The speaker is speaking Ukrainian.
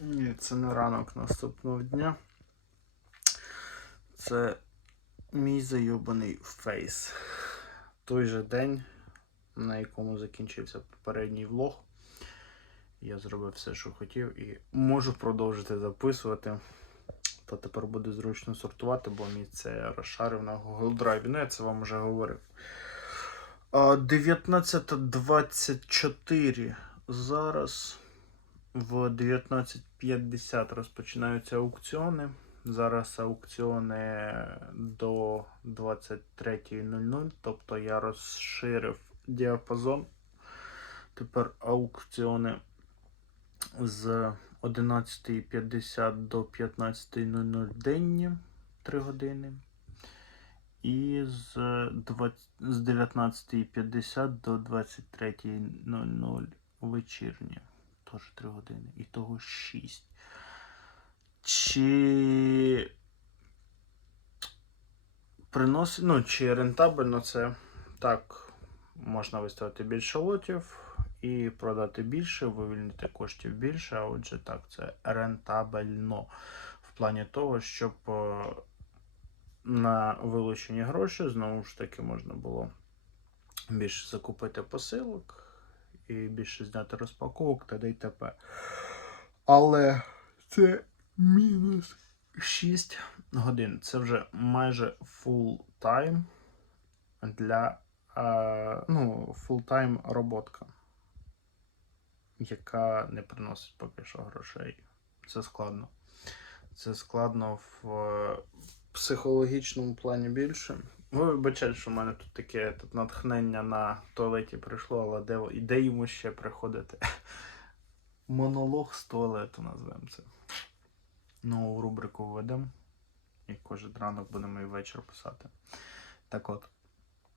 Ні, це не ранок наступного дня. Це мій зайобаний фейс. Той же день, на якому закінчився попередній влог. Я зробив все, що хотів, і можу продовжити записувати. То тепер буде зручно сортувати, бо мій це розшарив на Google Drive. Ну, я це вам вже говорив. 19.24. Зараз в 19.50 розпочинаються аукціони. Зараз аукціони до 23.00, тобто я розширив діапазон. Тепер аукціони з 11.50 до 15.00 денні 3 години. І з, з 19.50 до 23.00 вечірні. Теж 3 години. І того 6. Чи приносить, ну, чи рентабельно це так, можна виставити більше лотів і продати більше, вивільнити коштів більше, а отже, так, це рентабельно в плані того, щоб е, на вилучені гроші знову ж таки можна було більше закупити посилок і більше зняти розпаковок та й т.п. Але це мінус 6 годин. Це вже майже full тайм для е, ну, full тайм роботка, яка не приносить поки що грошей. Це складно. Це складно в е, психологічному плані більше. Ви вибачайте, що в мене тут таке тут натхнення на туалеті прийшло, але де, де йому ще приходити? Монолог з туалету назвемо це. Нову рубрику введемо. І кожен ранок будемо і вечір писати. Так от.